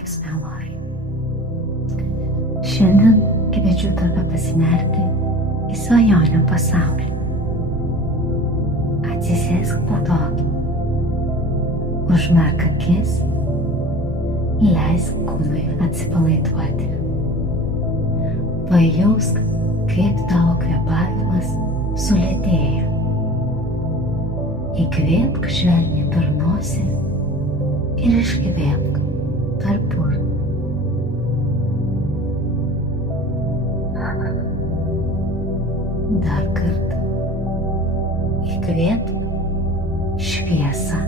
akis meluoja. Šiandien kviečiu tave pasinerti į svajonių pasaulį. Atsisėsk patogiai, užmerk akis, leisk kūnui atsipalaiduoti. Pajausk, kaip tavo kvėpavimas sulėtėja. Įkvėpk švelniai per nosį ir iškvėpk per burną. Dar kartą. Įkvėpk šviesą.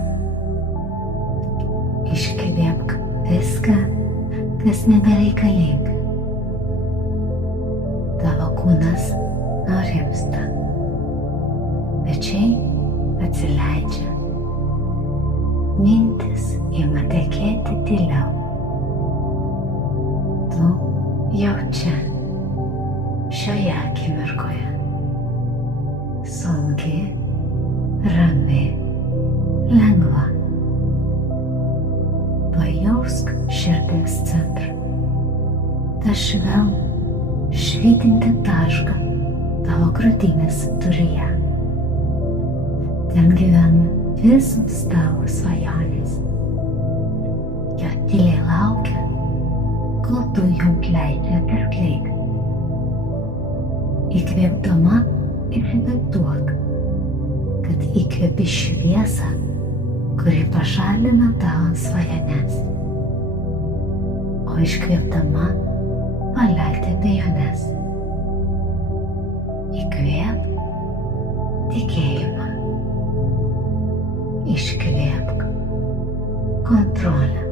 Iškvėpk viską, kas nebereikalinga. Tavo kūnas nurimsta. Pečiai atsileidžia. Mintis ima tekėti tyliau. Tu jau čia, šioje akimirkoje. Saugi, rami, lengva. Pajausk širdies centrą. Ta švelnų, švytinti tašką tavo krūtinės viduryje. Ten gyvena visos tavo svajonės. Jo tyliai laukia, kol tu jų leidi atlikti. Įkvėpdama įsivaizduok, kad įkvėpi šviesą, kuri pašalina tavo svajones, o iškvėpdama paleidi abejones. Įkvėpk tikėjimą, iškvėpk kontrolę,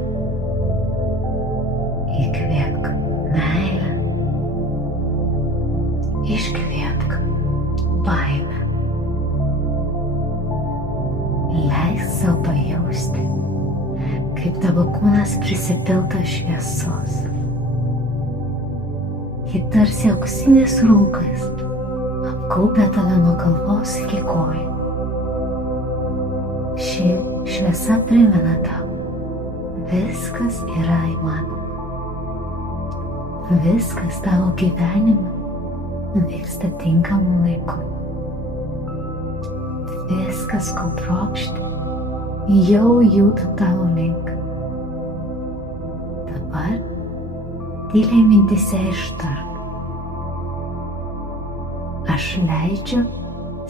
įkvėpk meilę, iškvėpk baimę. Leisk sau pajausti, kaip tavo kūnas prisipildo šviesos. Ji tarsi auksinis rūkas apgaubia tave nuo galvos iki kojų. Ši šviesa primena tau, viskas yra įmanoma. Viskas tavo gyvenime vyksta tinkamu laiku. Viskas, ko trokšti, jau juda tavo link. Dabar tyliai mintyse ištark. Aš leidžiu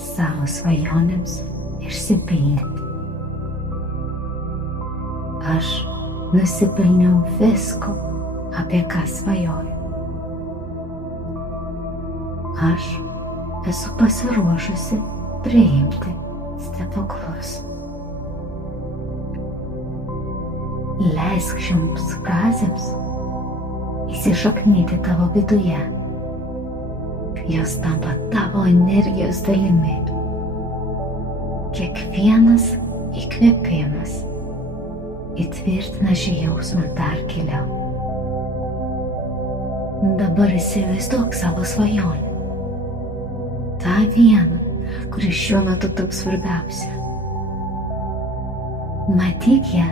savo svajonėms išsipildyti. Aš nusipelniau visko, apie ką svajoju. Aš esu pasiruošusi priimti stebuklus. Leisk šioms frazėms įsišaknyti tavo viduje. Jos tampa tavo energijos dalimi. Kiekvienas įkvėpimas įtvirtina šį jausmą dar giliau. Dabar įsivaizduok savo svajonę. Ta viena, kuri šiuo metu tau svarbiausia. Matyk ją,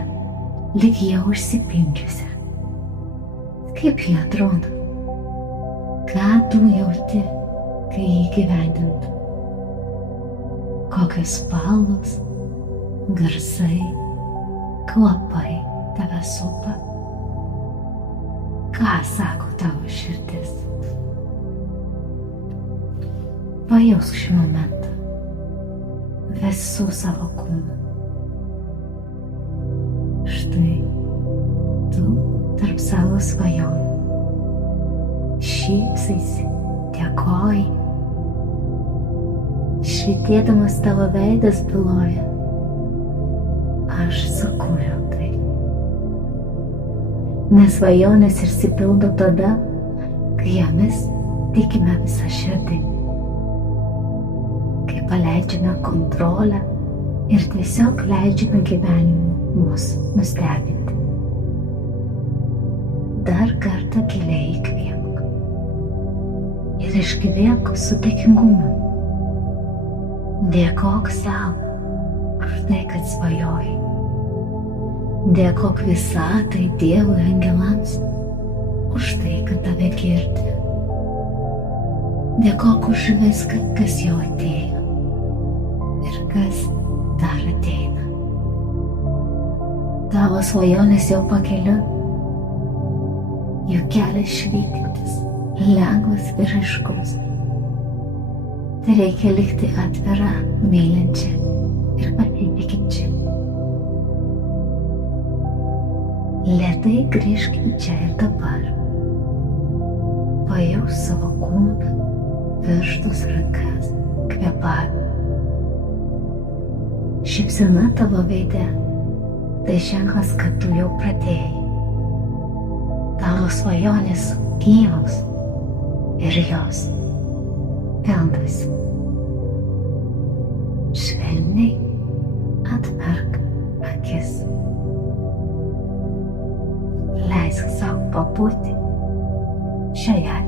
lyg jau užsipildžiusią. Kaip ji atrodo? Ką tu jauti, kai jį įgyvendintum? Kokios spalvos, garsai, kvapai tave supa? Ką sako tavo širdis? Pajausk šį momentą visų savo kūnų. Štai tu tarp savo svajonių. Šypsaisi, dėkoji. Švytėdamas tavo veidas byloja. Aš sukūriau tai. Nes svajonės išsipildo tada, kai jomis tikime visą širdį. Kai paleidžiame kontrolę ir tiesiog leidžiame gyvenimui mus nustebinti. Dar kartą giliai įkvėpk ir iškvėpk su dėkingumu. Dėkok sau už tai, kad svajojai. Dėkok visatai, Dievui, angelams už tai, kad tave girdi. Dėkok už viską, kas jau atėjo ir kas dar ateina. Tavo svajonės jau pakeliu, jų kelias švytintis, lengvas ir aiškus. Tai reikia likti atvira, mylinčia ir pasitikinčia. Lėtai grįžk į čia ir dabar. Pajaus savo kūną, pirštus, rankas, kvėpavimą. Šypsena tavo veide tai ženklas, kad tu jau pradėjai. Tavo svajonės gyvos ir jos pildosi. Švelniai atmerk akis. Leisk sau pabūti šioje